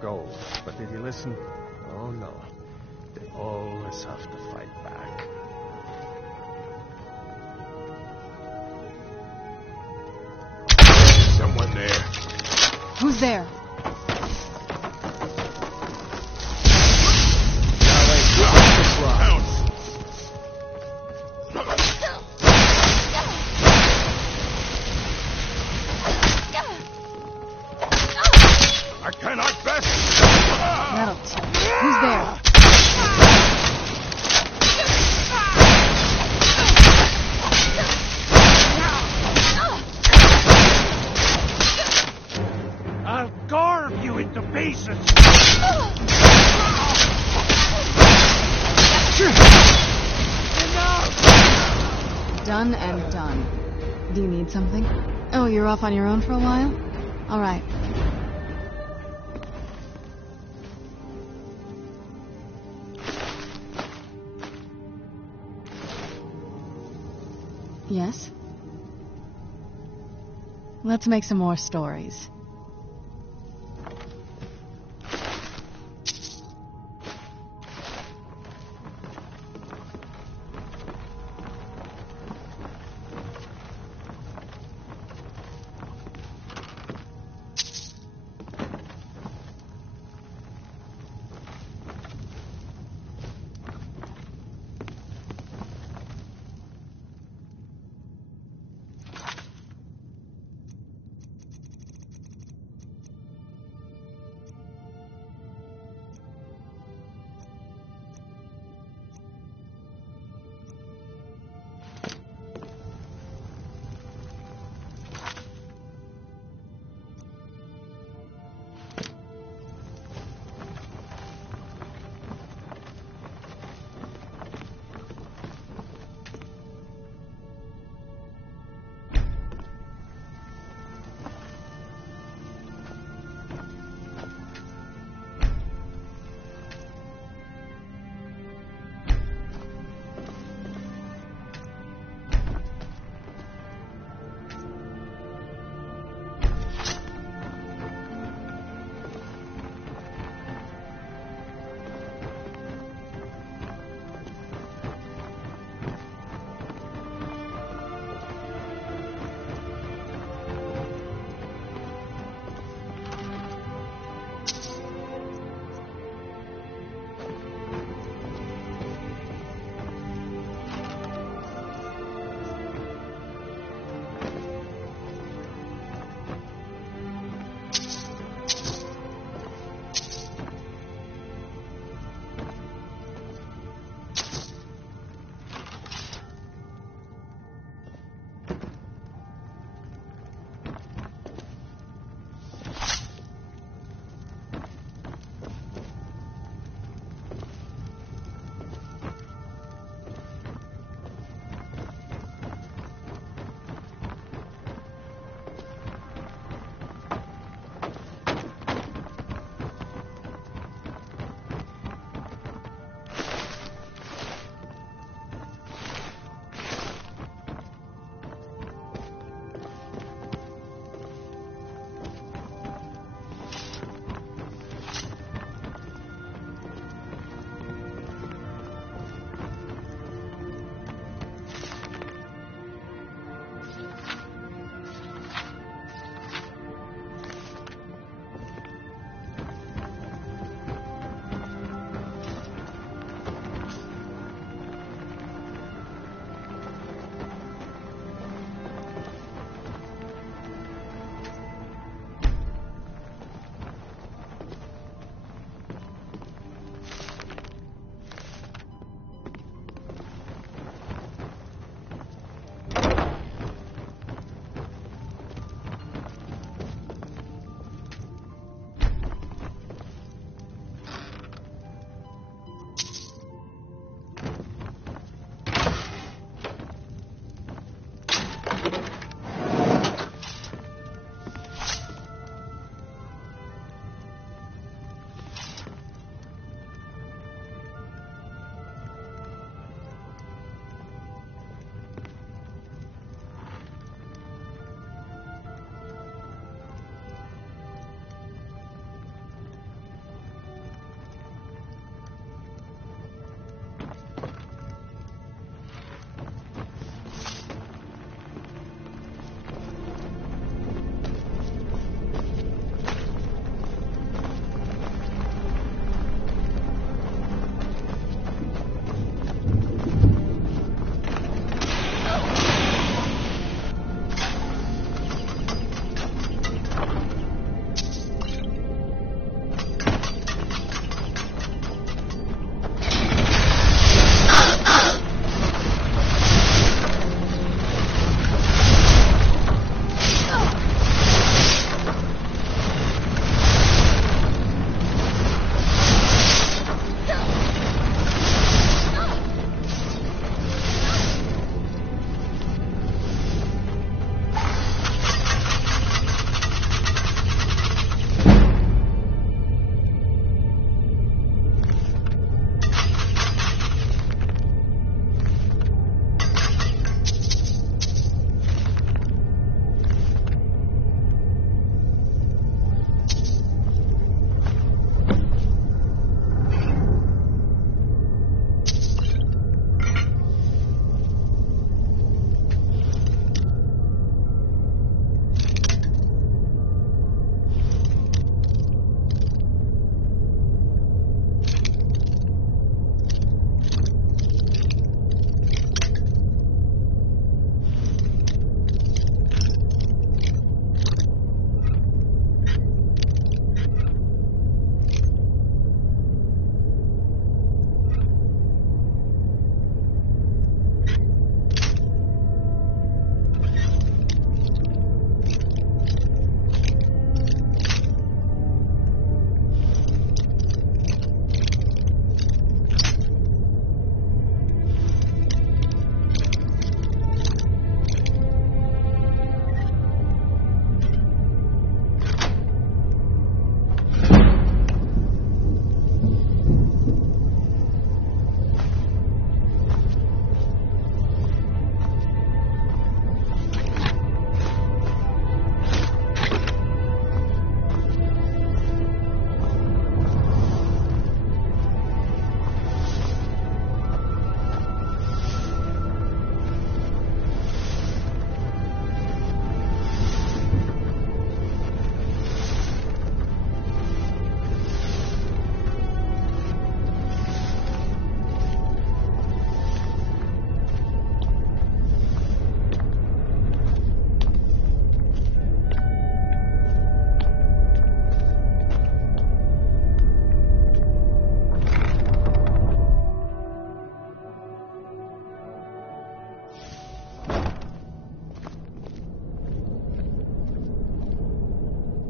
gold. But did you listen? Oh no. They always have to fight back. Someone there. Who's there? I cannot best. That'll tell. Who's there? I'll carve you into pieces. Done and done. Do you need something? Oh, you're off on your own for a while? All right. Yes? Let's make some more stories.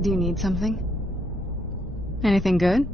Do you need something? Anything good?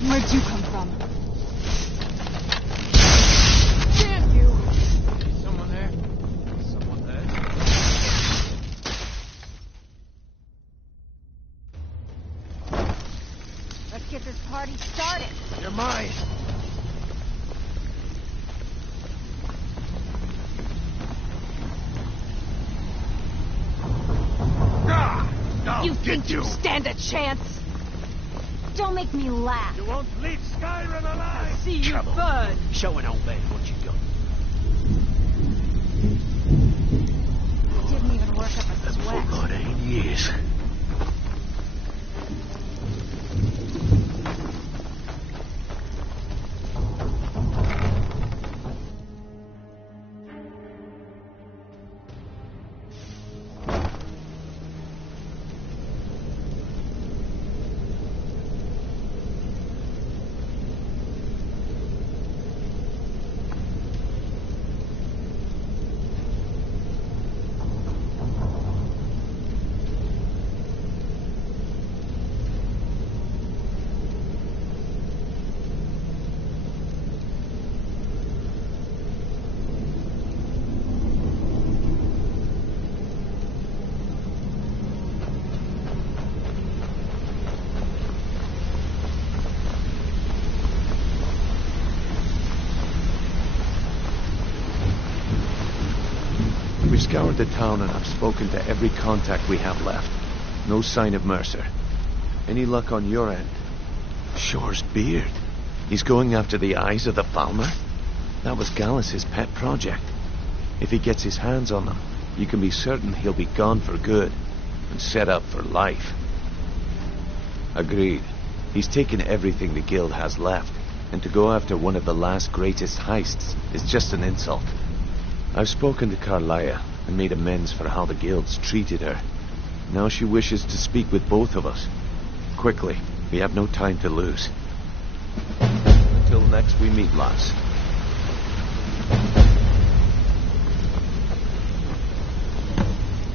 Where'd you come from? Damn you! Someone there? Someone there? Let's get this party started. You're mine. You think you stand a chance? Don't make me laugh. You won't leave Skyrim alive! See you burn. Show an old man what you got. Didn't even work up a sweat. God, 8 years. We've scoured the town and I've spoken to every contact we have left. No sign of Mercer. Any luck on your end? Shore's beard. He's going after the eyes of the Falmer? That was Gallus's pet project. If he gets his hands on them, you can be certain he'll be gone for good and set up for life. Agreed. He's taken everything the guild has left, and to go after one of the last greatest heists is just an insult. I've spoken to Carlia and made amends for how the guilds treated her. Now she wishes to speak with both of us. Quickly, we have no time to lose. Until next we meet, lass.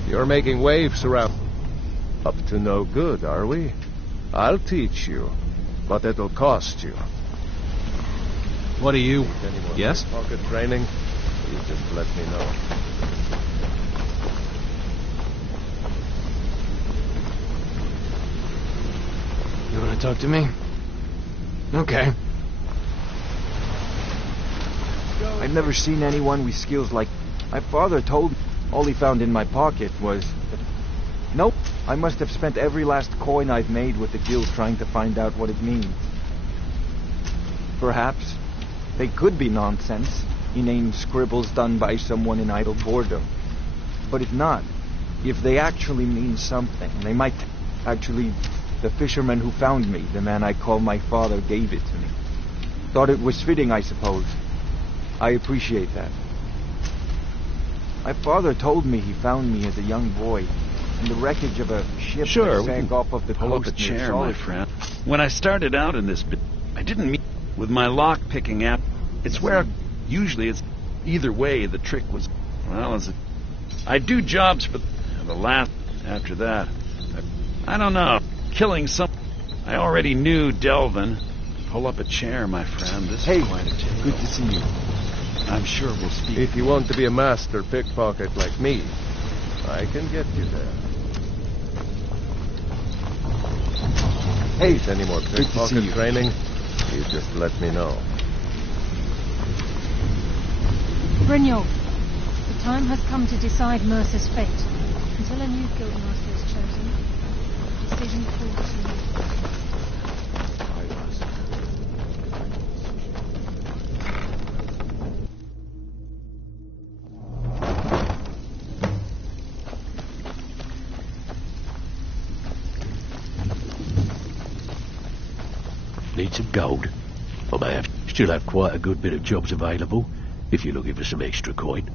You're making waves around. Up to no good, are we? I'll teach you, but it'll cost you. What are you? Any more Yes? pocket training? You just let me know. Want to talk to me? Okay. I've never seen anyone with skills like... My father told me all he found in my pocket was... Nope, I must have spent every last coin I've made with the guild trying to find out what it means. Perhaps they could be nonsense, inane scribbles done by someone in idle boredom. But if not, if they actually mean something, they might... Actually, the fisherman who found me, the man I call my father, gave it to me. Thought it was fitting, I suppose. I appreciate that. My father told me he found me as a young boy in the wreckage of a ship that sank off of the pull up coast a near chair, my Solitude. friend. When I started out in this bit, I didn't mean with my lock-picking app. It's where usually it's either way. The trick was, well, I do jobs for the last. After that, I don't know. Killing some. I already knew Delvin. Pull up a chair, my friend. This Hey, is quite a tale. good to see you. I'm sure we'll speak. If you want to be a master pickpocket like me, I can get you there. Hey, Need any more good to see pickpocket you. training? You just let me know. Brynjolf, the time has come to decide Mercer's fate. Until a new guildmaster is chosen, the decision falls to you. Need some gold? I may still have quite a good bit of jobs available, if you're looking for some extra coin.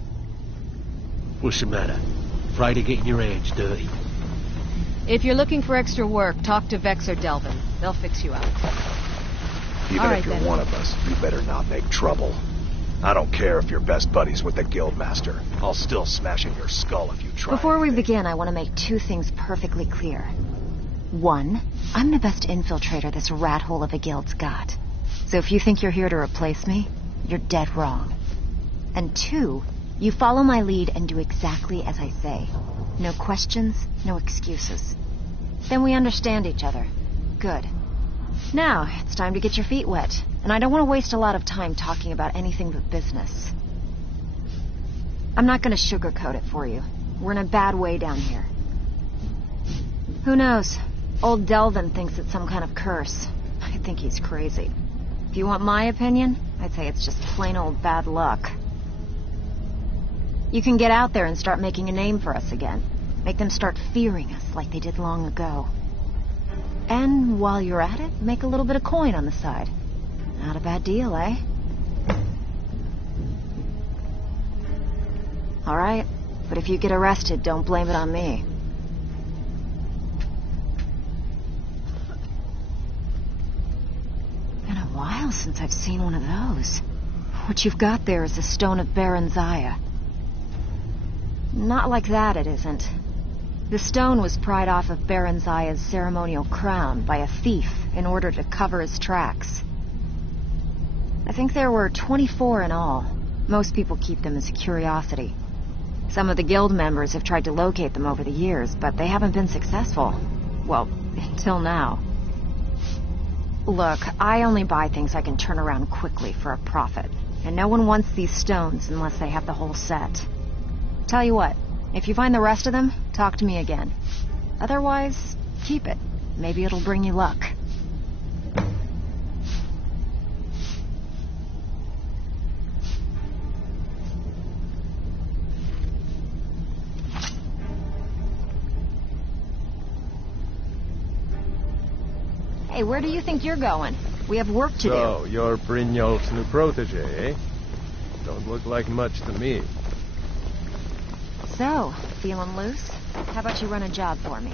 What's the matter? Afraid of getting your hands dirty? If you're looking for extra work, talk to Vex or Delvin. They'll fix you out. Even All right, if you're then. one of us, you better not make trouble. I don't care if you're best buddies with the guildmaster. I'll still smash in your skull if you try. Before we anything. begin, I want to make two things perfectly clear. One, I'm the best infiltrator this rat hole of a guild's got. So if you think you're here to replace me, you're dead wrong. And two, you follow my lead and do exactly as I say. No questions, no excuses. Then we understand each other. Good. Now, it's time to get your feet wet. And I don't want to waste a lot of time talking about anything but business. I'm not going to sugarcoat it for you. We're in a bad way down here. Who knows? Old Delvin thinks it's some kind of curse. I think he's crazy. If you want my opinion, I'd say it's just plain old bad luck. You can get out there and start making a name for us again. Make them start fearing us like they did long ago. And while you're at it, make a little bit of coin on the side. Not a bad deal, eh? All right, but if you get arrested, don't blame it on me. Been a while since I've seen one of those. What you've got there is the Stone of Baron Zaya. Not like that, it isn't. The stone was pried off of Baron Zaya's ceremonial crown by a thief in order to cover his tracks. I think there were 24 in all. Most people keep them as a curiosity. Some of the guild members have tried to locate them over the years, but they haven't been successful. Well, until now. Look, I only buy things I can turn around quickly for a profit. And no one wants these stones unless they have the whole set. Tell you what, if you find the rest of them, talk to me again. Otherwise, keep it. Maybe it'll bring you luck. Hey, where do you think you're going? We have work to do. So, you're Brynjolf's new protege, eh? Don't look like much to me. So, feeling loose? How about you run a job for me?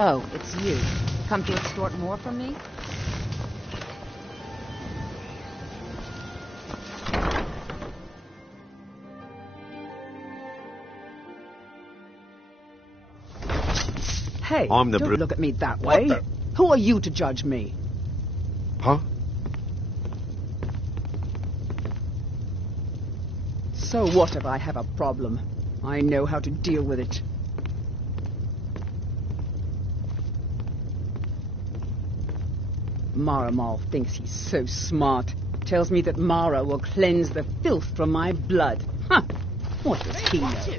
Oh, it's you. Come to extort more from me? Hey, I'm the don't look at me that way. What Who are you to judge me? Huh? So what if I have a problem? I know how to deal with it. Maramal thinks he's so smart. Tells me that Mara will cleanse the filth from my blood. Huh! What does he know?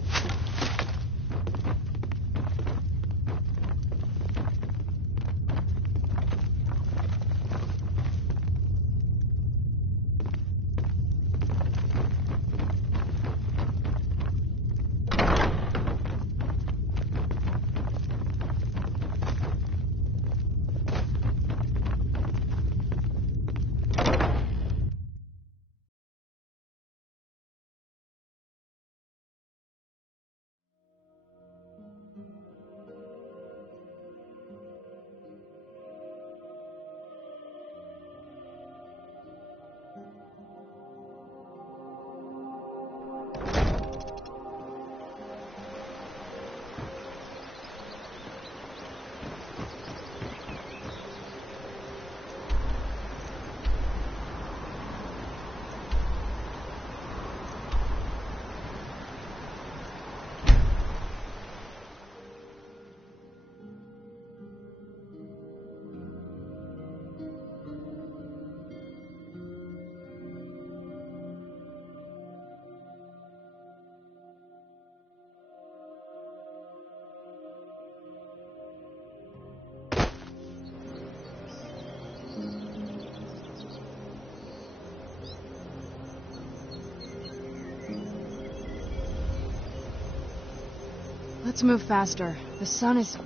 Let's move faster. The sun is...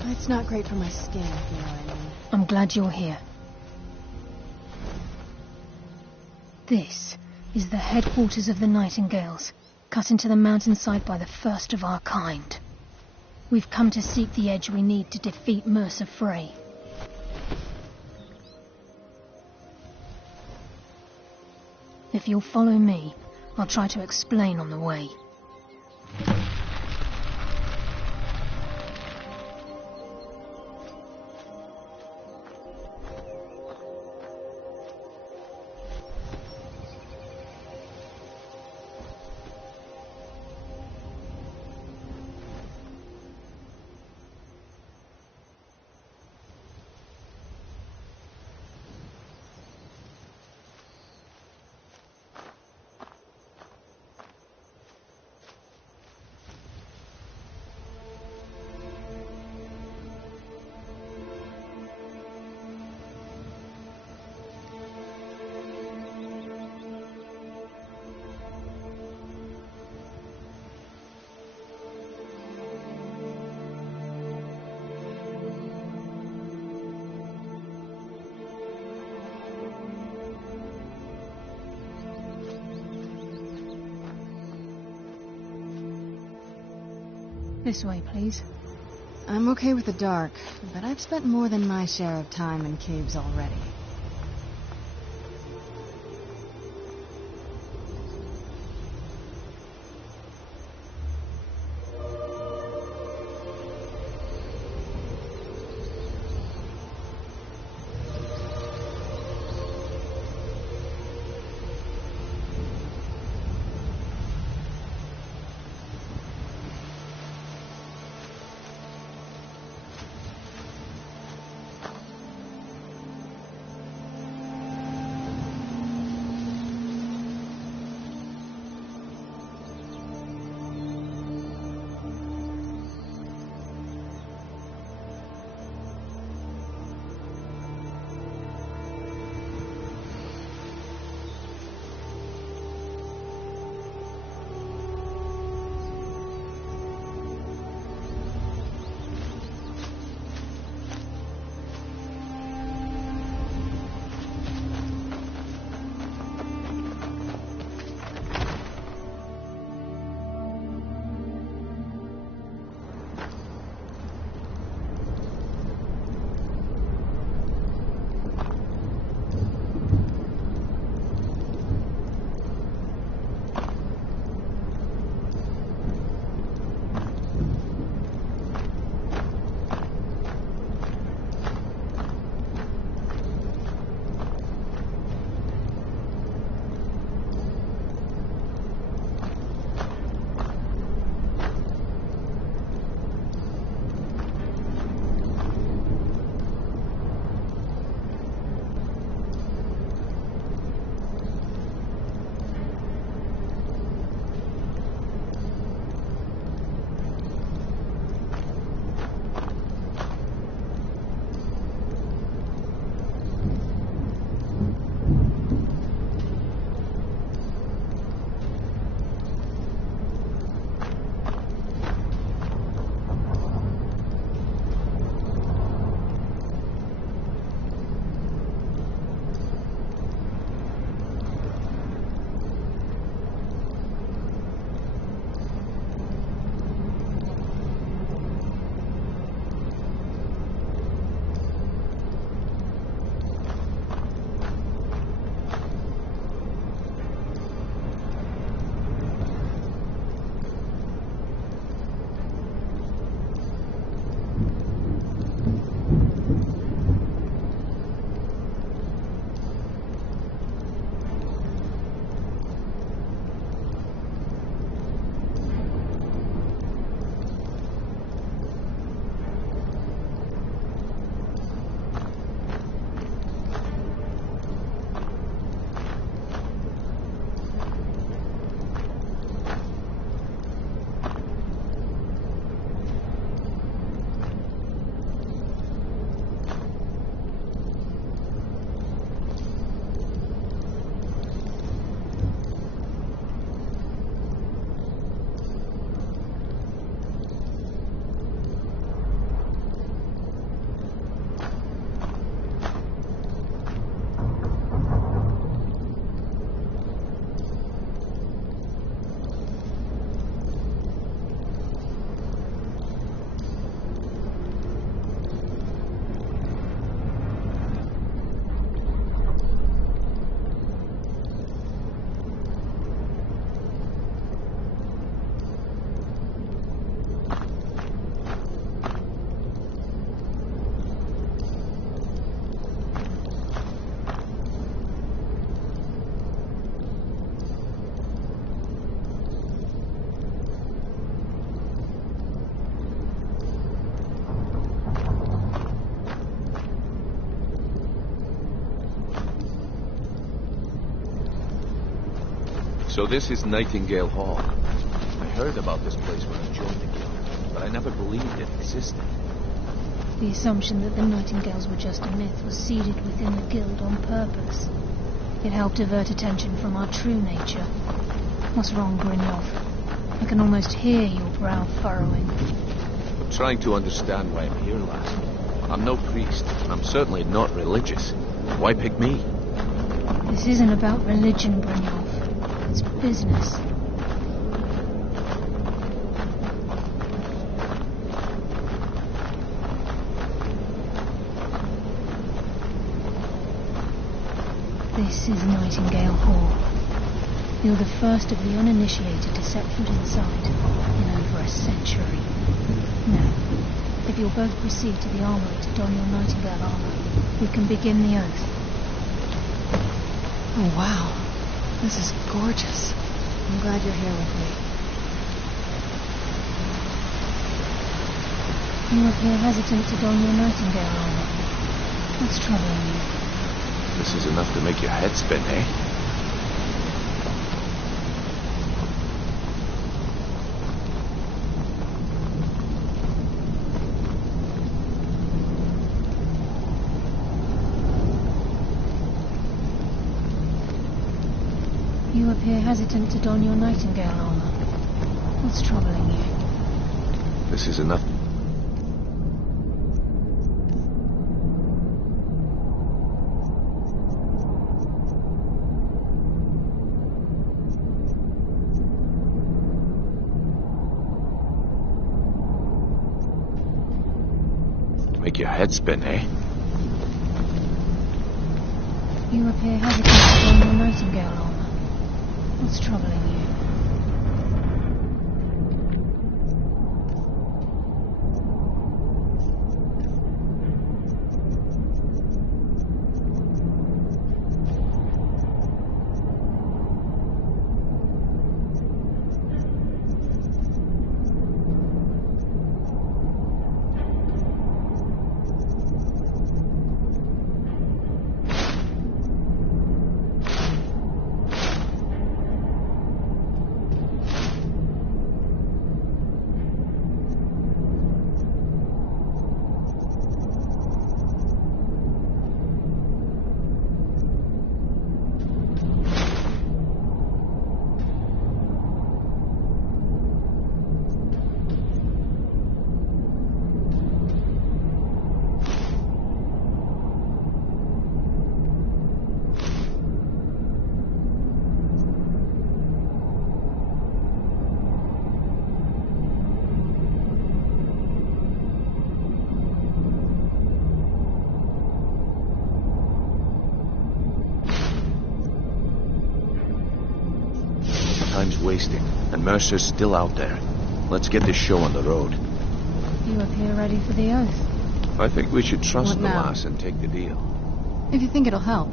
It's not great for my skin, if you know what I mean. I'm glad you're here. This is the headquarters of the Nightingales, cut into the mountainside by the first of our kind. We've come to seek the edge we need to defeat Mercer Frey. If you'll follow me, I'll try to explain on the way. This way, please. I'm okay with the dark, but I've spent more than my share of time in caves already. So this is Nightingale Hall. I heard about this place when I joined the guild, but I never believed it existed. The assumption that the Nightingales were just a myth was seeded within the guild on purpose. It helped divert attention from our true nature. What's wrong, Brynjolf? I can almost hear your brow furrowing. I'm trying to understand why I'm here, lass. I'm no priest, and I'm certainly not religious. Why pick me? This isn't about religion, Brynjolf. It's business. This is Nightingale Hall. You're the first of the uninitiated to set foot inside in over a century. Now, if you'll both proceed to the armory to don your Nightingale armor, we can begin the oath. Oh, wow. This is gorgeous. I'm glad you're here with me. You appear hesitant to don your Nightingale armor. What's troubling you? This is enough to make your head spin, eh? You appear hesitant to don your Nightingale armor. What's troubling you? This is enough. Make your head spin, eh? You appear hesitant to don your Nightingale armor. What's troubling you? Time's wasting, and Mercer's still out there. Let's get this show on the road. You appear ready for the oath. I think we should trust What the now? lass and take the deal. If you think it'll help.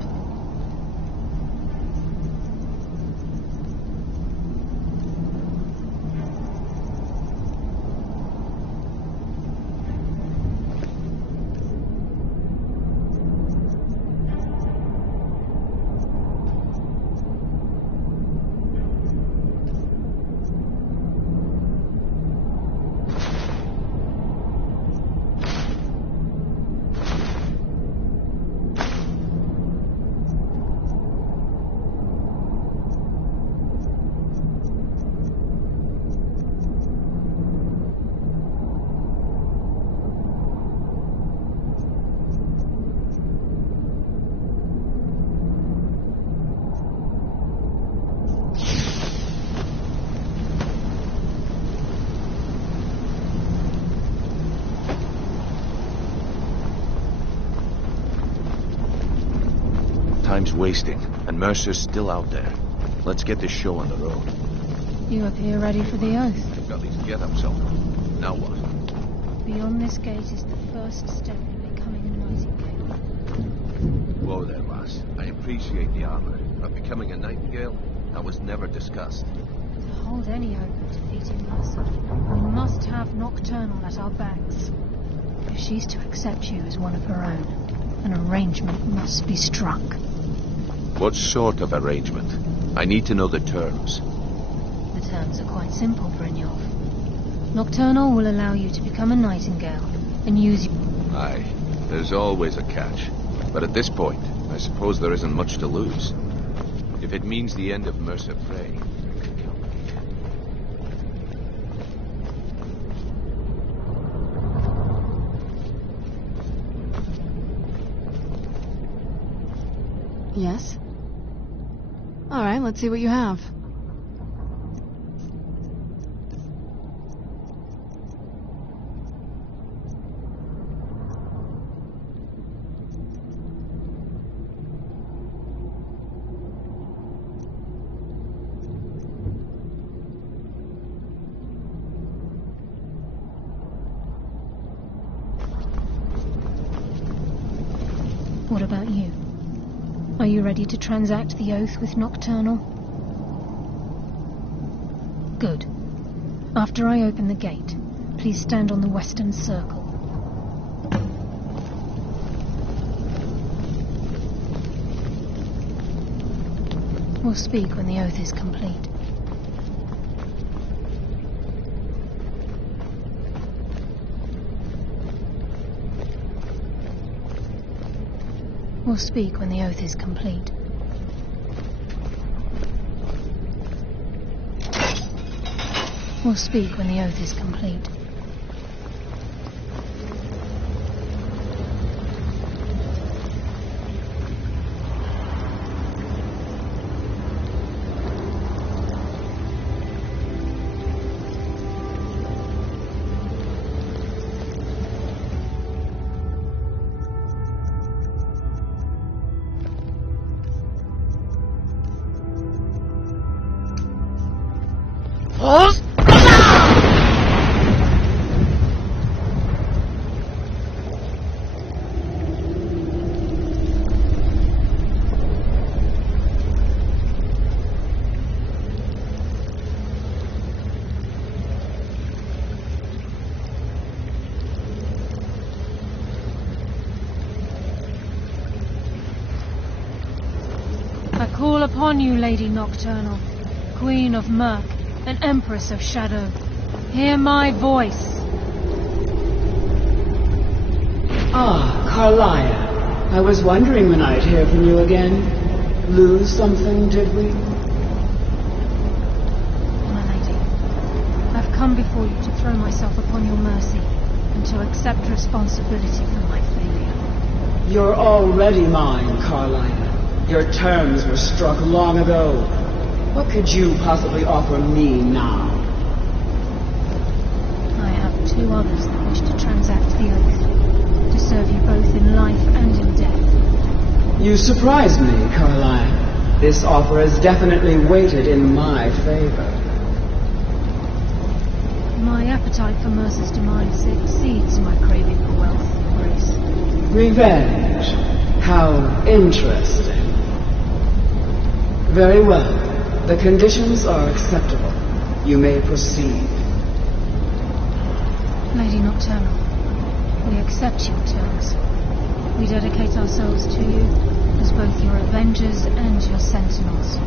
Time's wasting, and Mercer's still out there. Let's get this show on the road. You appear ready for the oath. I've got these get-ups on. Now what? Beyond this gate is the first step in becoming a Nightingale. Whoa there, lass. I appreciate the armor, but becoming a Nightingale? That was never discussed. To hold any hope of defeating Mercer, we must have Nocturnal at our backs. If she's to accept you as one of her own, an arrangement must be struck. What sort of arrangement? I need to know the terms. The terms are quite simple, Brynjolf. Nocturnal will allow you to become a nightingale and use your... Aye, there's always a catch. But at this point, I suppose there isn't much to lose. If it means the end of Mercer Frey. Yes? Alright, let's see what you have. What about you? Are you ready to transact the oath with Nocturnal? Good. After I open the gate, please stand on the western circle. We'll speak when the oath is complete. We'll speak when the oath is complete. We'll speak when the oath is complete. I call upon you, Lady Nocturnal, Queen of Murk, and Empress of Shadow. Hear my voice. Ah, Carlia. I was wondering when I'd hear from you again. Lose something, did we? My lady, I've come before you to throw myself upon your mercy and to accept responsibility for my failure. You're already mine, Carlia. Your terms were struck long ago. What could you possibly offer me now? I have two others that wish to transact the oath, to serve you both in life and in death. You surprise me, Carlia. This offer is definitely weighted in my favor. My appetite for Mercer's demise exceeds my craving for wealth, Grace. Revenge. How interesting. Very well. The conditions are acceptable. You may proceed. Lady Nocturnal, we accept your terms. We dedicate ourselves to you as both your avengers and your sentinels.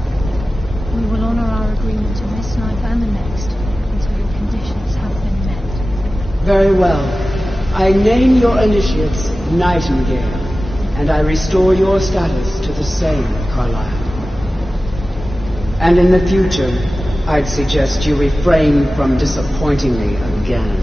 We will honor our agreement in this life and the next until your conditions have been met. Very well. I name your initiates Nightingale, and I restore your status to the same, Carlisle. And in the future, I'd suggest you refrain from disappointing me again.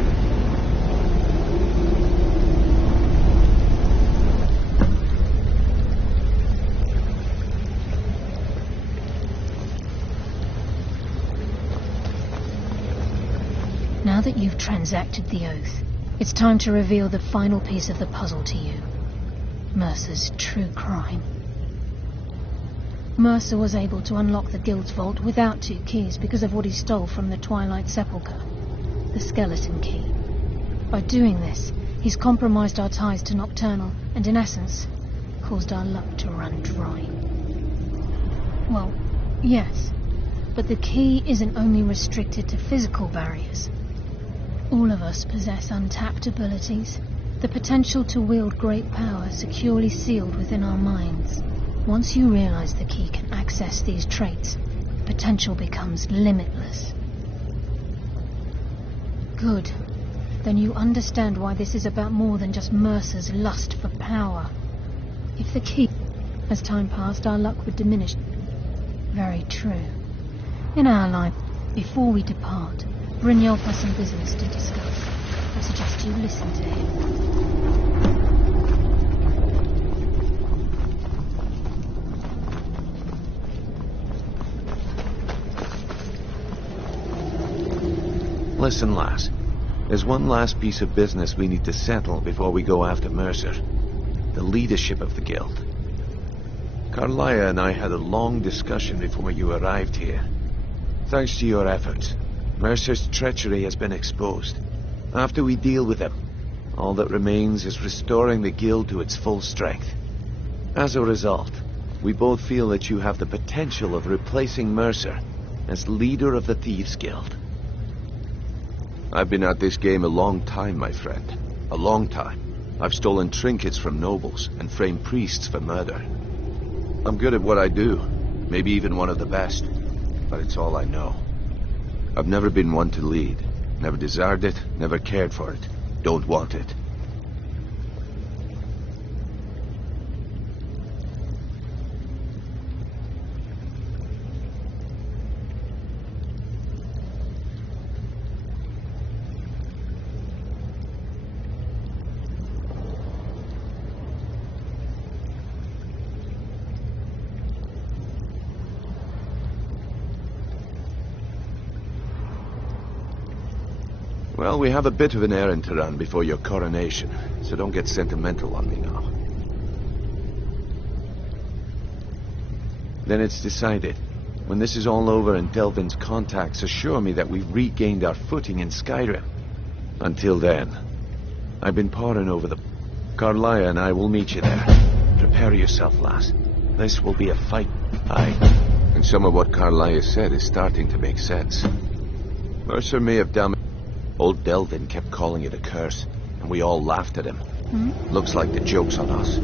Now that you've transacted the oath, it's time to reveal the final piece of the puzzle to you. Mercer's true crime. Mercer was able to unlock the Guild's vault without 2 keys because of what he stole from the Twilight Sepulchre, the skeleton key. By doing this, he's compromised our ties to Nocturnal and, in essence, caused our luck to run dry. Well, yes, but the key isn't only restricted to physical barriers. All of us possess untapped abilities, the potential to wield great power securely sealed within our minds. Once you realize the key can access these traits, potential becomes limitless. Good. Then you understand why this is about more than just Mercer's lust for power. If the key... As time passed, our luck would diminish. Very true. In our life, before we depart, Brynjolf has some business to discuss. I suggest you listen to him. Listen, lass. There's one last piece of business we need to settle before we go after Mercer. The leadership of the guild. Carlia and I had a long discussion before you arrived here. Thanks to your efforts, Mercer's treachery has been exposed. After we deal with him, all that remains is restoring the guild to its full strength. As a result, we both feel that you have the potential of replacing Mercer as leader of the Thieves' Guild. I've been at this game a long time, my friend. A long time. I've stolen trinkets from nobles and framed priests for murder. I'm good at what I do. Maybe even one of the best. But it's all I know. I've never been one to lead. Never desired it, never cared for it. Don't want it. Well, we have a bit of an errand to run before your coronation, so don't get sentimental on me now. Then it's decided. When this is all over and Delvin's contacts assure me that we've regained our footing in Skyrim. Until then, I've been poring over the... Carlia and I will meet you there. Prepare yourself, lass. This will be a fight. Aye. And some of what Carlia said is starting to make sense. Mercer may have done... Old Delvin kept calling it a curse, and we all laughed at him. Looks like the joke's on us.